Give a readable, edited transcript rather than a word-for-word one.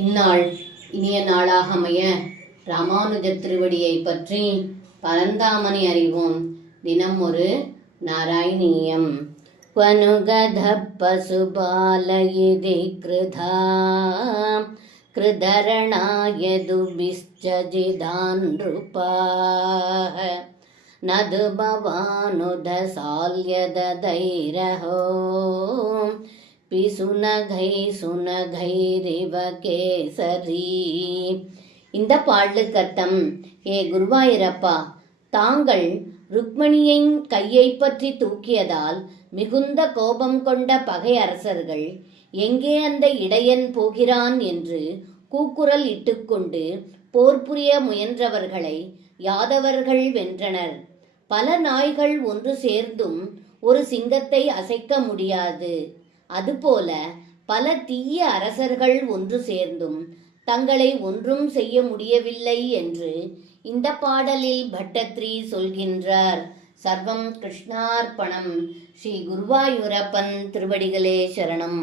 இந்நாள் இனிய நாளாக அமைய ராமானுஜர் திருவடியை பற்றி பரந்தாமனை அறிவோம். தினம் ஒரு நாராயணீயம். வனுகத பசுபாலயிதி கிருதா கிருதரணாயதுபிஸ்சஜிதான் ருபாஹ நது பவானுதசால்யததைரஹோ பிசுனகை சுனகைரிவ கேசரி. இந்த பாடலுக்கர்த்தம்: ஏ குருவாயூரப்பா, தாங்கள் ருக்மணியின் கையை பற்றி தூக்கியதால் மிகுந்த கோபம் கொண்ட பகை அரசர்கள் எங்கே அந்த இடையன் போகிறான் என்று கூக்குரல் இட்டுக்கொண்டு போர் புரிய முயன்றவர்களை யாதவர்கள் வென்றனர். பல நாய்கள் ஒன்று சேர்ந்தும் ஒரு சிங்கத்தை அசைக்க முடியாது. அதுபோல பல தீய அரசர்கள் ஒன்று சேர்ந்தும் தங்களை ஒன்றும் செய்ய முடியவில்லை என்று இந்த பாடலில் பட்டத்ரி சொல்கின்றார். சர்வம் கிருஷ்ணார்ப்பணம். ஸ்ரீ குருவாயூரப்பன் திருவடிகளே சரணம்.